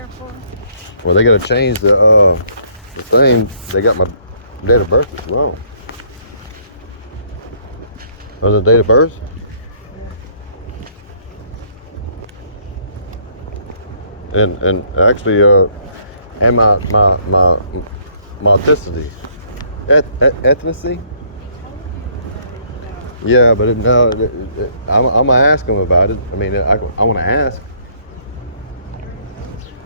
here for? Well, they gotta change the thing. They got my date of birth is wrong. Was it date of birth? And actually and my ethnicity. Ethnicity? Yeah, but no, I'm gonna ask them about it. I mean, I want to ask.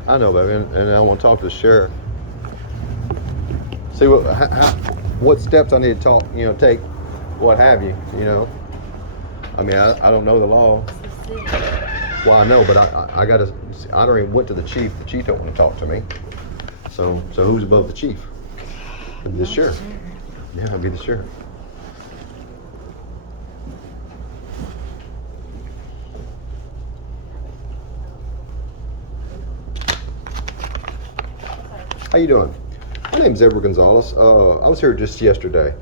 I know, baby, and I want to talk to the sheriff. See what steps I need to take, what have you, I mean, I don't know the law. Well, I know, but I got to. I already went to the chief. The chief don't want to talk to me. So who's above the chief? The sheriff. Yeah, I'll be the sheriff. How you doing? My name's Edward Gonzalez. I was here just yesterday.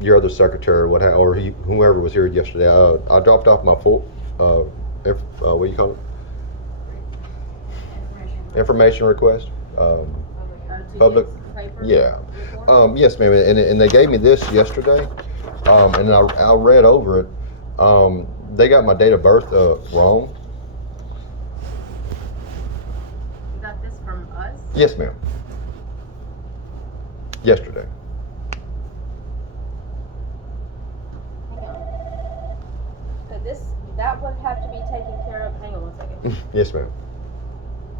Your other secretary, whoever was here yesterday. I dropped off my full. What do you call it? Information request. Public. Yeah. Yes, ma'am. And they gave me this yesterday, and I read over it. They got my date of birth wrong. You got this from us? Yes, ma'am. Yesterday. Hang on. So that would have to be taken care of. Hang on 1 second. Yes, ma'am.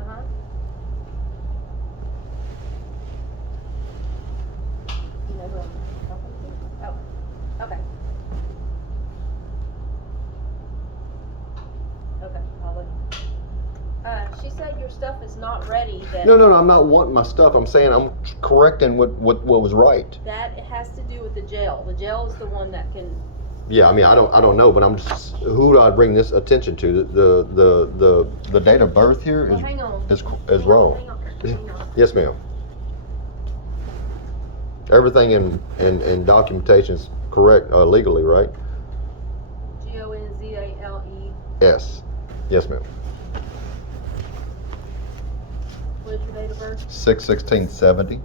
Uh-huh. You know who I'm talking to? Oh, okay. Okay, I'll look. She said your stuff is not ready. No, I'm not wanting my stuff. I'm saying I'm correcting what was right. That it has to do with the jail. The jail is the one that can. Yeah, I mean, I don't know, but I'm just, who do I bring this attention to? The date of birth here is wrong. Hang on. Yes, ma'am. Everything in documentation is correct legally, right? Gonzale. Yes. Yes, ma'am. What is your date of birth? 6/16/70.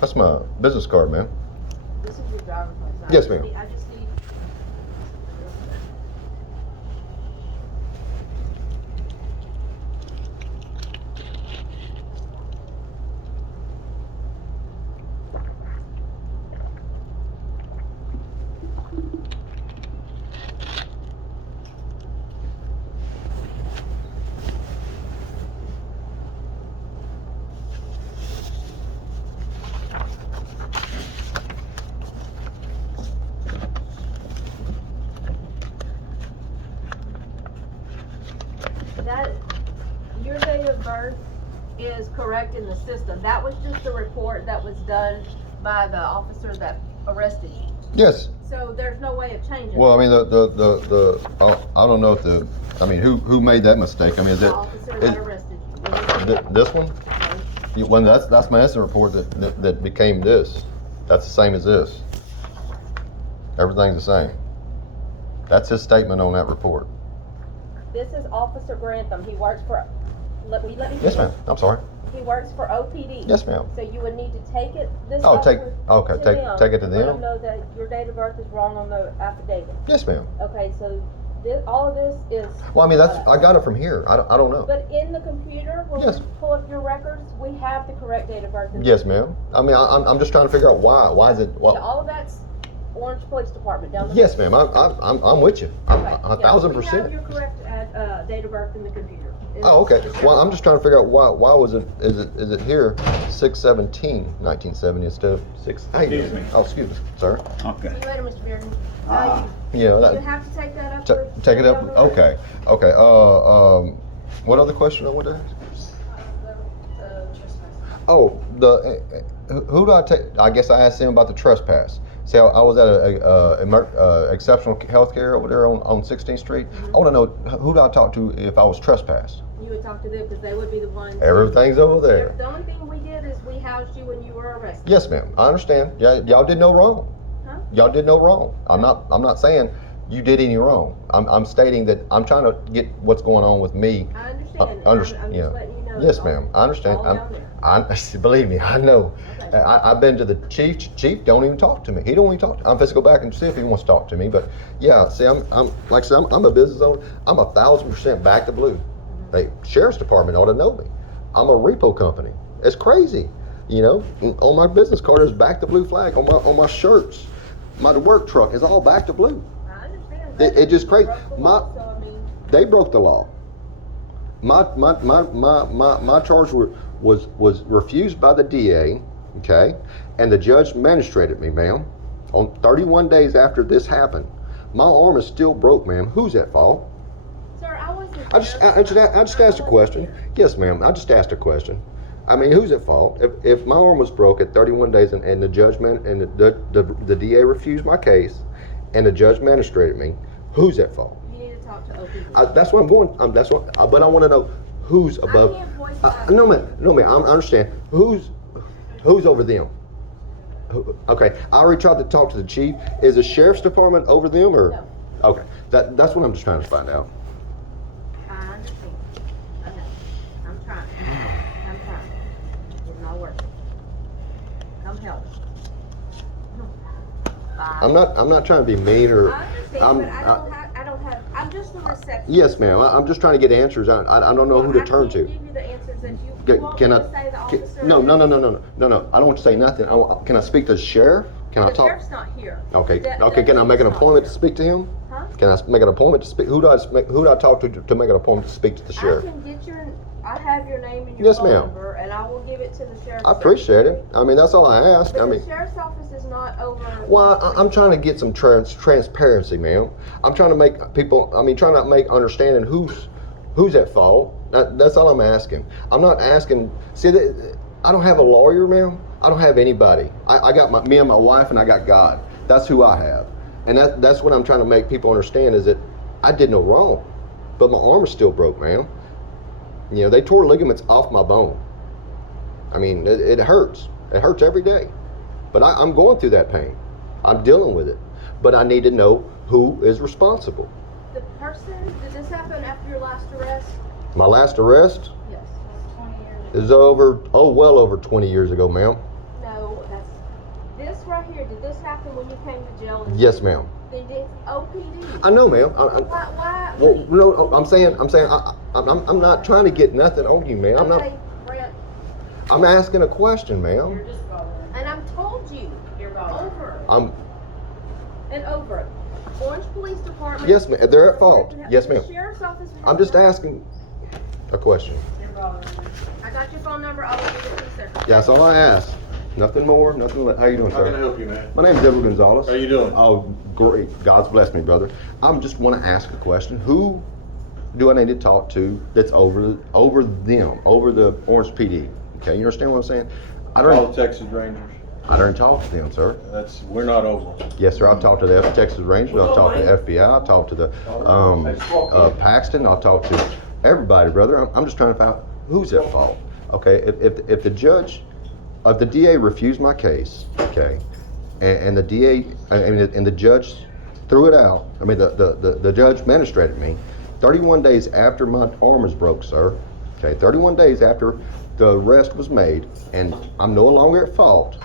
That's my business card, ma'am. This is your driver's license. Yes, ma'am. I just need. Your date of birth is correct in the system. That was just the report that was done by the officer that arrested you. Yes. So there's no way of changing. Well, I mean, I don't know who made that mistake? I mean, is the it officer that arrested you. this one? Well, that's my incident report that became this. That's the same as this. Everything's the same. That's his statement on that report. This is Officer Grantham. He works for. Let me. Yes, ma'am. I'm sorry. He works for OPD. Yes, ma'am. So you would need to take it. Take it to Let them. them know that your date of birth is wrong on the affidavit. Yes, ma'am. Okay, so all of this is. Well, I mean, I got it from here. I don't know. But in the computer, when Yes. we pull up your records, we have the correct date of birth. Yes, ma'am. I mean, I'm just trying to figure out why. Why is it? Yeah, all of that's Orange Police Department down the. Yes, ma'am. I'm with you. Okay. 1,000%. We have your correct date of birth in the computer. Oh, okay. Well, I'm just trying to figure out why was it is it here 6/17/1970 instead of 6. Excuse me. Oh, excuse me, sir. Okay. See you later, Mr. Bearden. Yeah. You have to take that up. Take it up. Okay. Okay. What other question I want to ask? Oh, who do I take? I guess I asked him about the trespass. See, I was at a exceptional healthcare over there on 16th Street. Mm-hmm. I want to know, who do I talk to if I was trespassed? You would talk to them because they would be the ones. Everything's over there. The only thing we did is we housed you when you were arrested. Yes, ma'am. I understand. Y'all did no wrong. Huh? Y'all did no wrong. I'm not saying you did any wrong. I'm stating that I'm trying to get what's going on with me. I understand. I'm I'm just letting you know. Yes, it's ma'am. all- I understand. all down there. Believe me, I know. Okay. I've been to the chief. Chief don't even talk to me. He don't even talk. I'm supposed to go back and see if he wants to talk to me. But yeah, see, I'm like I said, I'm a business owner. I'm 1,000% back to blue. The sheriff's department ought to know me. I'm a repo company. It's crazy. You know, on my business card there's back to blue flag. On my shirts, my work truck is all back to blue. I understand. It just crazy. Broke the law, so, I mean, They broke the law. My charge was refused by the DA, okay, and the judge magistrated me, ma'am, on 31 days after this happened. My arm is still broke, ma'am. Who's at fault? sir, I wasn't. I just asked a question. Yes, ma'am. I just asked a question. I mean, who's at fault? If my arm was broke at 31 days and the judgment and the DA refused my case, and the judge magistrated me, who's at fault? You need to talk to OPD. That's what I'm going. But I want to know who's above. I can't voice that. No, man. I understand. Who's over them? Okay, I already tried to talk to the chief. Is the sheriff's department over them, or? No. Okay, that's what I'm just trying to find out. I understand. I know. I'm trying. It's not working. Come help. Bye. I'm not trying to be mean or. I understand, but I don't have. I'm just a receptionist. Yes, ma'am. I'm just trying to get answers. I don't know who to turn to. I can't give you the answers that you want Can me I? to say the officer. No. I don't want to say nothing. Can I speak to the sheriff? Can I The talk? sheriff's not here. Okay. The Okay. Can I make an deputy's not appointment to here. speak to him? Huh? Can I make an appointment to speak? Who do I talk to make an appointment to speak to the sheriff? I can get I have your name and your Yes, phone ma'am. number, and I will give it to the sheriff's. I appreciate it. secretary. I mean, that's all I ask. But I mean, the sheriff's office is not over. well, I'm trying to get some transparency, ma'am. I'm trying to make people. I mean, trying to make understanding who's at fault. That's all I'm asking. I'm not asking. See, I don't have a lawyer, ma'am. I don't have anybody. I got me and my wife, and I got God. That's who I have, and that's what I'm trying to make people understand is that I did no wrong, but my arm is still broke, ma'am. You know, they tore ligaments off my bone. I mean, it hurts. It hurts every day. But I'm going through that pain. I'm dealing with it. But I need to know who is responsible. The person, did this happen after your last arrest? My last arrest Yes. 20 years. is well over 20 years ago, ma'am. No, this right here, did this happen when you came to jail? Yes, ma'am. Then did OPD? I know, ma'am. Why? Well, no, I'm saying, I'm not trying to get nothing on you, ma'am. Okay, Brent, I'm asking a question, ma'am. just bothering. And I've told you. You're bothering. Over. I'm, And over. Orange Police Department. yes, ma'am. They're at fault. Yes, ma'am. The sheriff's office. I'm just asking a question. You're bothering. I got your phone number. I will give it to the secretary. Yeah, that's all I ask. Nothing more, nothing less. How you doing, How can I sir? help you, man? My name's Edward Gonzalez. How you doing? Oh, great. God's blessed me, brother. I just want to ask a question. Who do I need to talk to that's over the Orange PD? Okay, you understand what I'm saying? I All don't the Texas Rangers. talk to them, sir. We're not over. Yes, sir. I've talked to the Texas Rangers. I've talked to the FBI. I've talked to the Paxton. I've talked to everybody, brother. I'm just trying to find out who's at fault. Okay, if the DA refused my case, okay, and the DA, and the judge threw it out. I mean, the judge magistrated me 31 days after my arm was broke, sir. Okay, 31 days after the arrest was made, and I'm no longer at fault.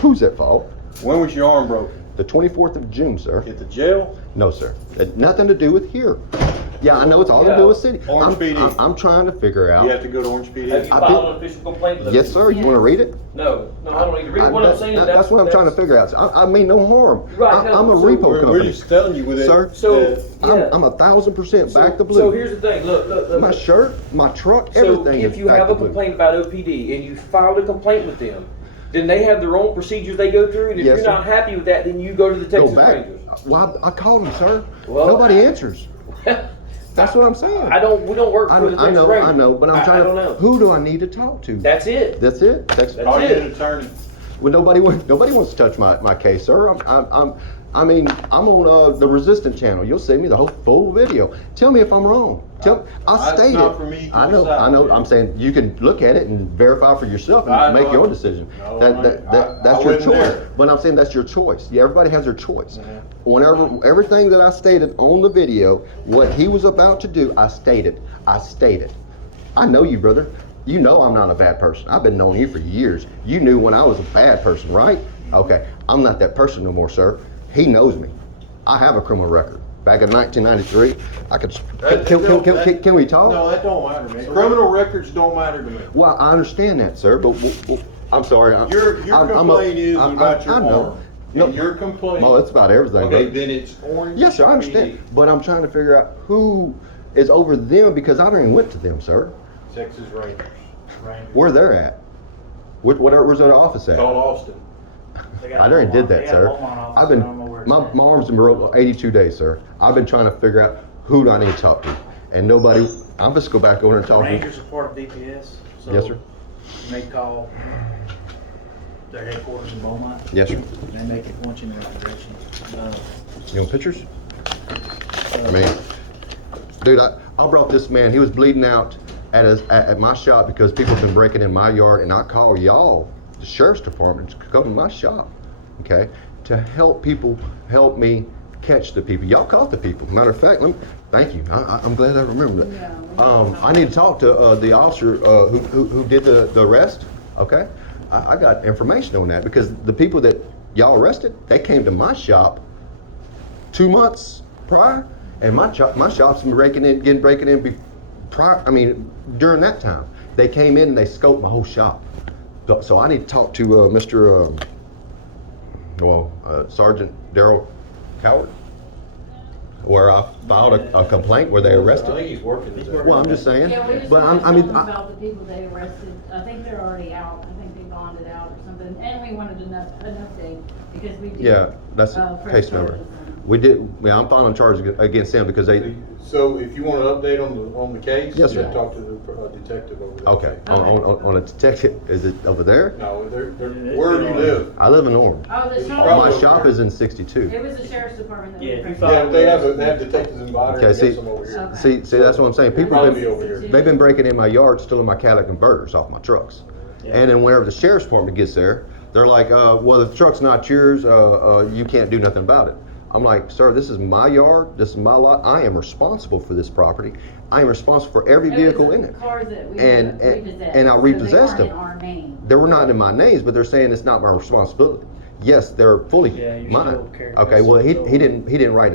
Who's at fault? When was your arm broken? The 24th of June, sir. At the jail? No, sir. It had nothing to do with here. Yeah, I know it's all to do with city. Orange PD. I'm trying to figure out. You have to go to Orange Have PD. you I filed did- an official complaint with them? Yes, sir. You want to read it? No, I don't need to read it. What I'm saying is That's what I'm trying to figure out. I mean no harm. Right, no, I'm a so repo We're company. just telling you with it. Sir, So, that yeah. I'm 1,000% back to blue. So here's the thing, look. My shirt, my truck, So everything if is you back have to a blue. complaint about OPD and you filed a complaint with them, then they have their own procedures they go through, and if Yes, you're sir. not happy with that, then you go to the Texas Go back. Rangers. Well, I called them, sir. Well, Nobody answers. That's what I'm saying. we don't work for the Texas Rangers. I know, but I'm I trying don't to. know. Who do I need to talk to? That's it. That's it. That's Call you it. an attorney. Well, nobody wants to touch my case, sir. I mean, I'm on the Resistant channel. You'll see me the whole full video. Tell me if I'm wrong. I That's stated. not for me to I know. decide. I know. I'm saying you can look at it and verify for yourself and make your own decision. No, That's I your wasn't choice. there. But I'm saying that's your choice. Yeah, everybody has their choice. Mhm. Whenever everything that I stated on the video, what he was about to do, I stated. I know you, brother. You know I'm not a bad person. I've been knowing you for years. You knew when I was a bad person, right? Okay, I'm not that person no more, sir. He knows me. I have a criminal record. Back in 1993, I could. Can we talk? No, that don't matter, man. Criminal records don't matter to me. Well, I understand that, sir, but I'm sorry. Your complaint is about your I know. arm. No, And your complaint. well, it's about everything. Okay, brother. then it's orange. Yes, sir, I understand. But I'm trying to figure out who is over them because I don't even went to them, sir. Texas Rangers. Where they're at. Where's their office at? Call Austin. I already did that, sir. I've been, my arm's been broke 82 days, sir. I've been trying to figure out who do I need to talk to. And nobody, I'm just go back over and talk to. Rangers are part of DPS, so. Yes, sir. You may call their headquarters in Beaumont. Yes, sir. And they can point you in the right direction. You want pictures? I mean, dude, I brought this man, he was bleeding out at my shop because people have been breaking in my yard, and I call y'all, the sheriff's department, to come to my shop, okay, to help help me catch the people. Y'all caught the people. Matter of fact, thank you. I'm glad I remember that. Yeah. I need to talk to the officer who did the arrest, okay? I got information on that because the people that y'all arrested, they came to my shop 2 months prior, and my shop's been breaking in during that time. They came in and they scoped my whole shop. So I need to talk to Mr. Sergeant Daryl Coward, where I filed a complaint where they I arrested. think he's working. He's Well, I'm just saying. Yeah, we just But wanted to I mean, tell them about the people they arrested. I think they're already out. I think they bonded out or something. And we wanted an update because we did. yeah, that's press case number. charges. We did. Yeah, I'm filing charges against them because they. So if you want an update on the case, Yes, you sir. talk to the detective over there. Okay, on a detective, is it over there? No, where do you live? I live in Orange. Oh, the My Probably- shop is in 62. It was the sheriff's department that Yeah, we if you pressed. file- Yeah, they have detectives in Bonner. Okay, and see- get some over here. Okay. See, that's what I'm saying. People Probably have be over here. they've been breaking in my yard, stealing my catalytic converters off my trucks. Yeah. And then whenever the sheriff's department gets there, they're like, well, the truck's not yours, you can't do nothing about it. I'm like, sir, this is my yard, this is my lot, I am responsible for this property. I am responsible for every vehicle in it. Cars that we And- repossessed. and I so repossessed they them. aren't in our name. They were not in my names, but they're saying it's not my responsibility. Yes, they're fully Yeah, you mine. still carry Okay, well, he custody. didn't write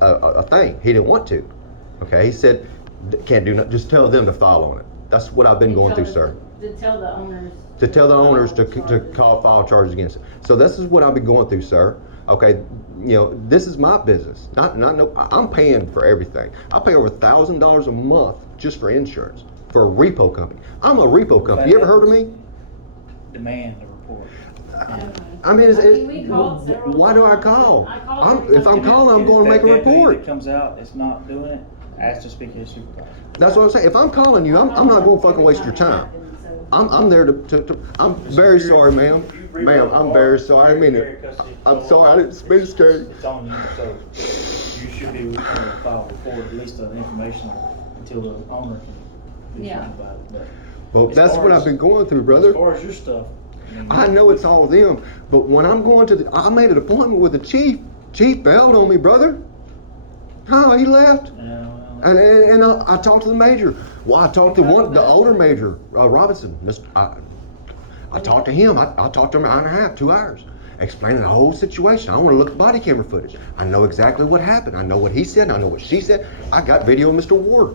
a thing. He didn't want to. Okay, he said, can't do nothing, just tell them to file on it. That's what I've been And going tell through, the- sir. To tell the owners. To tell the owners to file file charges against it. So this is what I've been going through, sir. Okay, this is my business. I'm paying for everything. I pay over $1,000 a month just for insurance for a repo company. I'm a repo company. You ever heard of me? Demand the report. I mean, we called several why do I times. call? I called If I'm every calling, I'm And going to if make a that deputy report. that comes out, it's not doing it, ask to speak to his supervisor. That's what I'm saying. If I'm calling you, I'm not going to fucking waste your time. I'm there to I'm very sorry, ma'am. Ma'am, I'm very sorry. I didn't mean it. I'm sorry. I didn't mean to scare you. It's on you, so you should be able to file a report, at least an informational, until the owner can do Yeah. something about it. But Well, as that's far what as- I've been going through, As brother. far as your stuff, I know it's all them, but when I'm going to I made an appointment with the chief. Chief bailed on me, brother. Oh, he left. And I talked to the major. Well, I talked to the older major, Robinson. I talked to him. I talked to him an hour and a half, 2 hours, explaining the whole situation. I want to look at body camera footage. I know exactly what happened. I know what he said. I know what she said. I got video of Mr. Ward.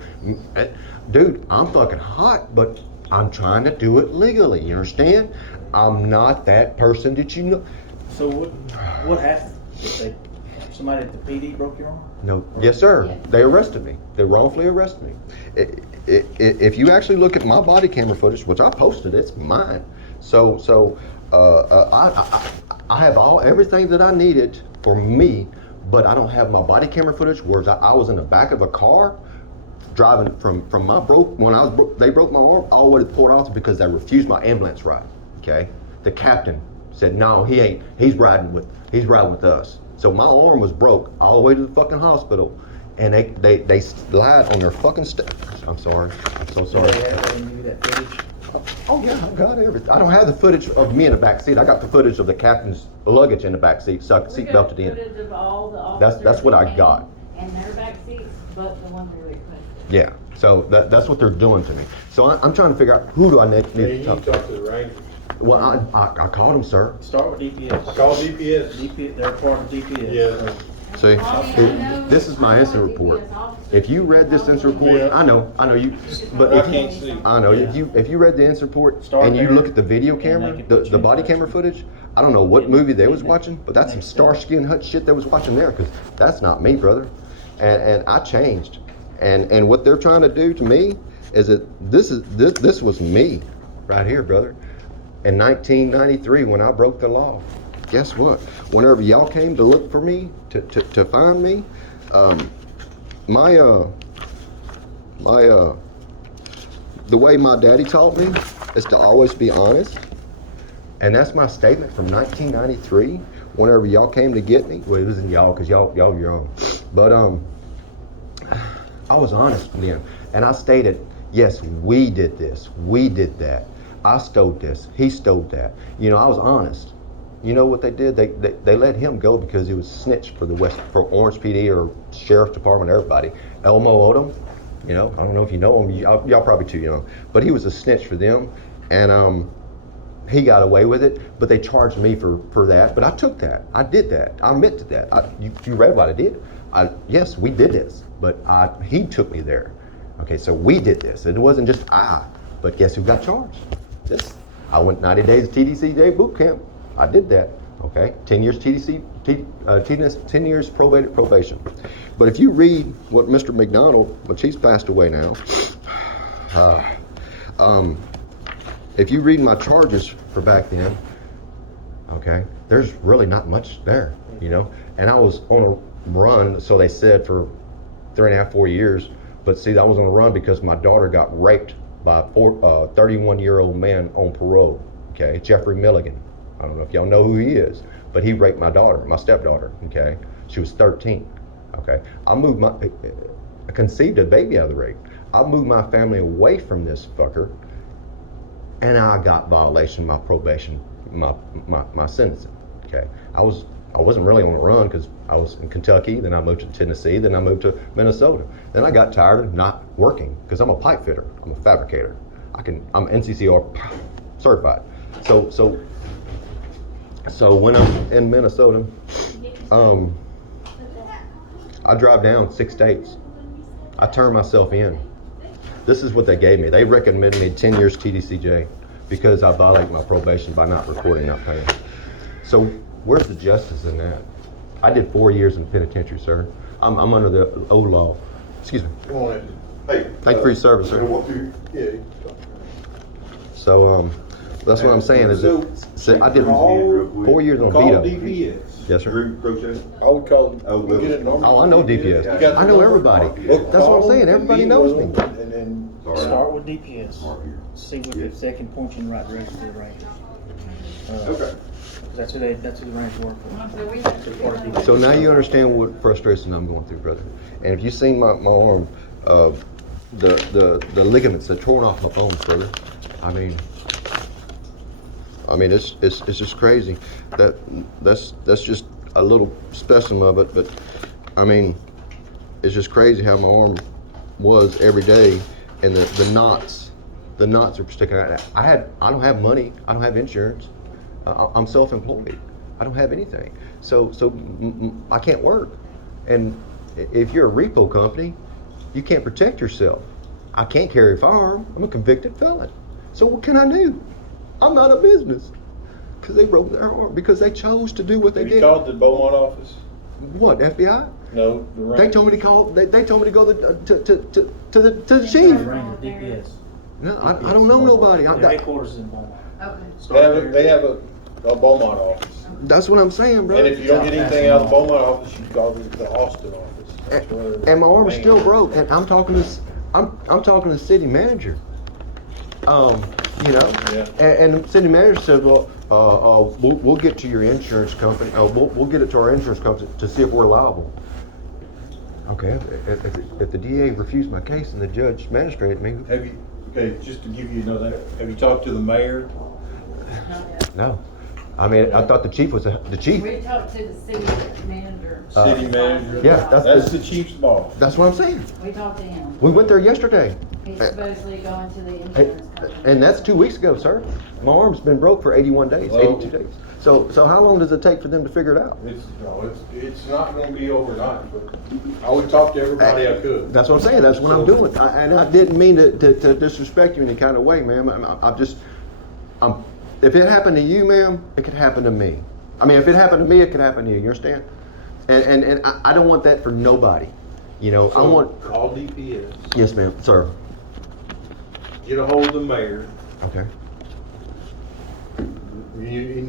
Dude, I'm fucking hot, but I'm trying to do it legally. You understand? I'm not that person that you know. So what happened? Somebody at the PD broke your arm? No. Yes, sir. Yeah. They arrested me. They wrongfully arrested me. If you actually look at my body camera footage, which I posted, it's mine. So I have everything that I needed for me, but I don't have my body camera footage. Whereas I was in the back of a car driving from my they broke my arm all the way to Port Arthur because they refused my ambulance ride. Okay, the captain said no, he ain't. He's riding with us. So my arm was broke all the way to the fucking hospital, and they lied on their fucking I'm sorry. I'm so sorry. They have give you that footage? Oh yeah, I've got everything. I don't have the footage of me in the back seat. I got the footage of the captain's luggage in the back seat, so I could seat belted in. Footage of all the That's officers what that I got. came And their back seats, but the one we requested. Yeah. So that's what they're doing to me. So I'm trying to figure out who do I need Yeah, to you talk talk to. to the Rangers. Well, I called him, sir. Start with DPS. Call DPS. DPS, they're part of DPS. Yeah. See, this is my incident report. If you read this incident report, Yeah. I know you, but I if can't you, see. I know if you read the incident report Start and you there, look at the video and camera, they can put you the in body touch. camera footage, I don't know what movie they was watching, but that's some Next star step. skin hut shit they was watching there, because that's not me, brother. And I changed, and what they're trying to do to me is that this was me right here, brother. In 1993, when I broke the law, guess what? Whenever y'all came to look for me, to find me, the way my daddy taught me is to always be honest. And that's my statement from 1993. Whenever y'all came to get me, well, it wasn't y'all, because y'all young. But I was honest with them, and I stated, yes, we did this, we did that. I stole this, he stole that. You know, I was honest. You know what they did? They let him go because he was snitched for Orange PD or Sheriff's Department, everybody. Elmo Odom, you know, I don't know if you know him, y'all probably too young, but he was a snitch for them, and he got away with it, but they charged me for that. But I took that, I did that, I admit to that. You read what I did. Yes, we did this, but he took me there. Okay, so we did this. It wasn't just but guess who got charged? I went 90 days TDCJ boot camp. I did that. Okay, 10 years 10 years probated probation. But if you read what Mr. McDonald, which he's passed away now, if you read my charges for back then, okay, there's really not much there, you know. And I was on a run, so they said, for 3.5, 4 years. But see, I was on a run because my daughter got raped by a 31-year-old man on parole. Okay, Jeffrey Milligan. I don't know if y'all know who he is, but he raped my daughter, my stepdaughter. Okay, she was 13. Okay, I conceived a baby out of the rape. I moved my family away from this fucker, and I got violation of my probation, my sentencing. Okay, I wasn't really on a run because I was in Kentucky, then I moved to Tennessee, then I moved to Minnesota. Then I got tired of not working because I'm a pipe fitter, I'm a fabricator. I'm NCCR certified. So when I'm in Minnesota, I drive down 6 states. I turn myself in. This is what they gave me. They recommended me 10 years TDCJ because I violated my probation by not recording, not paying. So where's the justice in that? I did 4 years in the penitentiary, sir. I'm under the old law. Excuse me. Come on, Anthony. Hey, thank you for your service, sir. Yeah. So that's what I'm saying is that I did 4 years on Call beat up. DPS. Yes, sir. I would call them. We'll get it normal. Oh, I know DPS. You got the I know number? everybody. Look, That's what I'm call saying. them Everybody and knows meet me. with them, and then Start with DPS. See if they can point you in the right direction to the Rangers. Okay. That's who the Rangers work for. They're part of DPS. So now you understand what frustration I'm going through, brother. And if you've seen my arm, the ligaments are torn off my bones, brother. I mean, it's just crazy. That's just a little specimen of it, but I mean, it's just crazy how my arm was every day, and the knots are sticking out. I don't have money. I don't have insurance. I'm self-employed. I don't have anything. So I can't work. And if you're a repo company, you can't protect yourself. I can't carry a firearm. I'm a convicted felon. So what can I do? I'm not a business. Because they broke their arm. Because they chose to do what they have you did. called the Beaumont office? What, FBI? No, the Rangers. They told me to call. They told me to go to the Rangers, chief. DPS. No, I don't know nobody. Their headquarters is in Beaumont. Okay. They have a Beaumont office. That's what I'm saying, bro. And if you don't get anything out of the Beaumont office, you call the Austin office. That's where And my arm is the still main- broke, and I'm talking to the city manager. You know, Yeah. and the city manager said, well, we'll get to your insurance company, we'll get it to our insurance company to see if we're liable. Okay, if the DA refused my case and the judge magistrated me, Have you, okay, just to give you another, have you talked to the mayor? no. I mean, I thought the chief was the chief. We talked to the city manager. City manager? Yeah, That's the chief's boss. That's what I'm saying. We talked to him. We went there yesterday. He's supposedly going to the insurance company. And that's 2 weeks ago, sir. My arm's been broke for 81 days, Well- 82 days. So how long does it take for them to figure it out? It's not gonna be overnight, but I would talk to everybody I could. That's what I'm saying. That's what I'm doing. And I didn't mean to disrespect you in any kind of way, ma'am. If it happened to you, ma'am, it could happen to me. I mean, if it happened to me, it could happen to you. You understand? And I don't want that for nobody. You know, I want. Call DPS, Yes, ma'am, sir. get a hold of the mayor, Okay.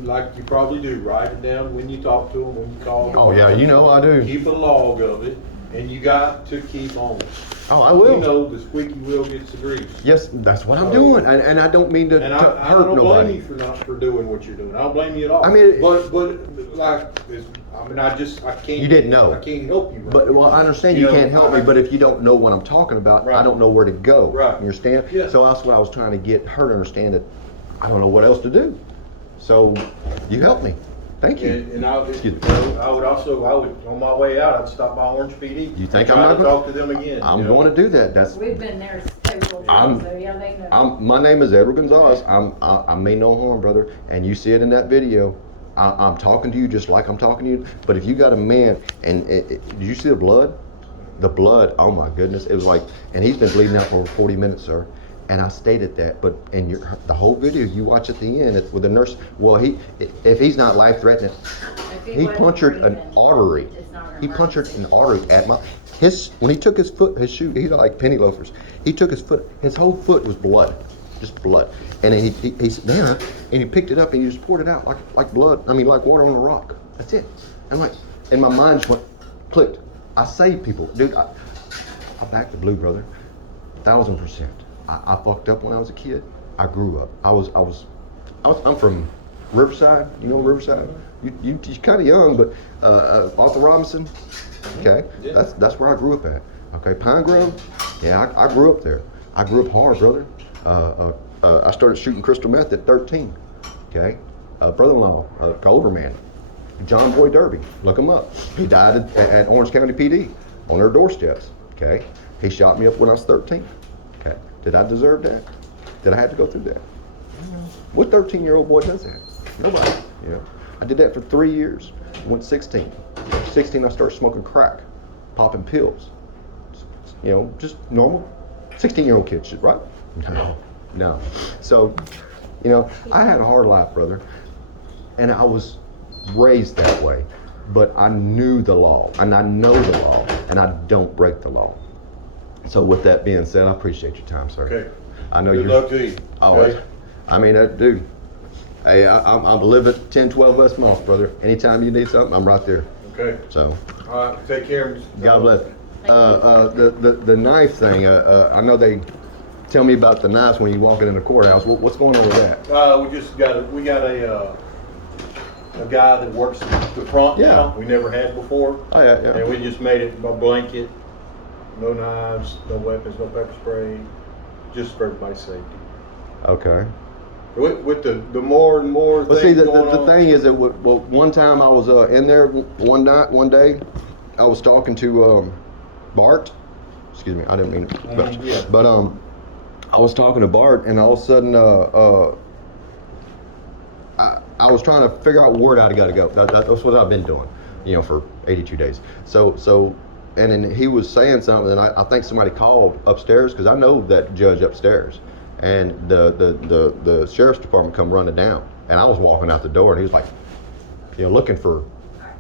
like you probably do, write it down when you talk to them, when you call them. Oh yeah, you know I do. Keep a log of it, and you got to keep on. Oh, I will. You know, the squeaky wheel gets the grease. Yes, that's what I'm doing, and I don't mean to And hurt I don't blame nobody. you for doing what you're doing. I don't blame you at all. I mean- but like, I can't. You didn't know. I can't help you. Right But, well, I understand you know, can't help me, but if you don't know what I'm talking about, I Right. don't know where to go. Right. You understand? Yeah. So that's what I was trying to get her to understand, that I don't know what else to do. So you helped me. Thank you. And I Excuse me. I would on my way out, I'd stop by Orange PD. You think and I'm try not to gonna- talk to them again? I'm you know? going to do that. That's. We've been there several I'm- times, so yeah, they know. My name is Edward Gonzalez. I mean no harm, brother. And you see it in that video. I'm talking to you just like I'm talking to you. But if you got a man, and did you see the blood? The blood, oh my goodness. It was like, and he's been bleeding out for over 40 minutes, sir. And I stated that, but in the whole video you watch at the end, it's with the nurse. Well, if he's not life-threatening, If he wasn't punctured an breathing, artery. it's not an He punctured emergency. an artery at when he took his foot, his shoe, he's like penny loafers. He took his foot, his whole foot was blood, just blood. And then he said, "Damn," and he picked it up and he just poured it out like blood. I mean, like water on a rock. That's it. And my mind just went, clicked. I saved people, dude. I backed the blue, brother, 1,000%. I fucked up when I was a kid. I grew up. I'm from Riverside. You know Riverside? You're kind of young, but Arthur Robinson. Okay, Yeah. that's where I grew up at. Okay, Pine Grove. Yeah, I grew up there. I grew up hard, brother. I started shooting crystal meth at 13. Okay, brother-in-law, older man, John Boy Derby. Look him up. He died at Orange County PD on their doorsteps. Okay, he shot me up when I was 13. Okay, did I deserve that? Did I have to go through that? What 13-year-old boy does that? Nobody. You know, I did that for 3 years. Went 16. After 16, I started smoking crack, popping pills. You know, just normal 16-year-old kid shit, right? No. So, you know, I had a hard life, brother, and I was raised that way. But I knew the law, and I know the law, and I don't break the law. So with that being said, I appreciate your time, sir. Okay. I know Good you're. luck to you. Oh, okay? I mean, dude. Hey, I live at 10, 12 West Moss, brother. Anytime you need something, I'm right there. Okay. So, All right. Take care. Mr. God bless. The knife thing. I know they tell me about the knives when you walk in the courthouse. What's going on with that? We got a guy that works the front Yeah. now. We never had before. Oh yeah, And yeah. we just made it a blanket. No knives, no weapons, no pepper spray, just for everybody's safety. Okay. With the more and more Well, things see, the going on. thing is that one time I was in there one day, I was talking to Bart. Excuse me, I didn't mean to. Yeah. But I was talking to Bart, and all of a sudden, I was trying to figure out where I got to go. That's what I've been doing, you know, for 82 days. So, and then he was saying something, and I think somebody called upstairs, because I know that judge upstairs, and the sheriff's department come running down, and I was walking out the door, and he was like, you know, looking for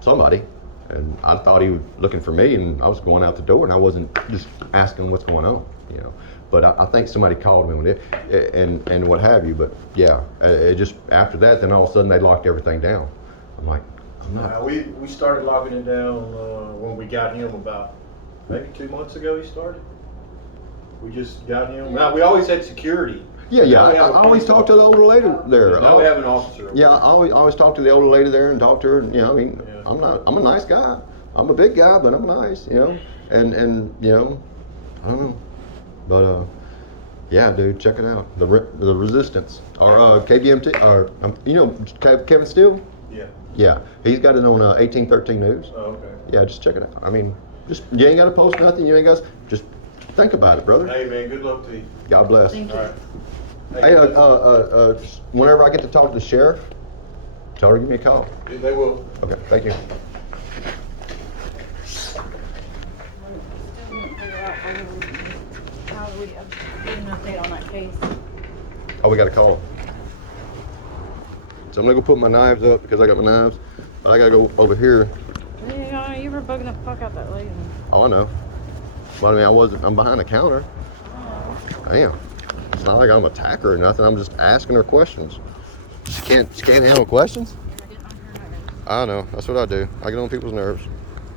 somebody, and I thought he was looking for me, and I was going out the door, and I wasn't just asking what's going on, you know. But I think somebody called me when and what have you. But yeah, it just after that, then all of a sudden they locked everything down. I'm like, I'm not. We started locking it down when we got him about maybe 2 months ago. He started. We just got him. Now we always had security. Yeah, yeah, Now we I have a always police talk to the older lady there. Now we have an officer. Yeah, I always talk to the older lady there and talk to her, and, you know, I mean, Yeah. I'm a nice guy. I'm a big guy, but I'm nice, you know, and, you know, I don't know. But, yeah, dude, check it out. The Resistance, or, KBMT, or, you know, Kevin Steele? Yeah. Yeah, he's got it on, 1813 News. Oh, okay. Yeah, just check it out. I mean, just, you ain't gotta post nothing, you ain't gotta, just think about it, brother. Hey, man, good luck to you. God bless. Thank All you. right. Hey, whenever I get to talk to the sheriff, tell her to give me a call. They will. Okay, thank you. Still didn't figure out how we get an update on that case. Oh, we got a call. So I'm gonna go put my knives up because I got my knives, but I gotta go over here. Yeah, you were bugging the fuck out that lady. Oh, I know. But I mean, I'm behind the counter. Damn. It's not like I'm an attacker or nothing. I'm just asking her questions. She can't handle questions? I know. That's what I do. I get on people's nerves.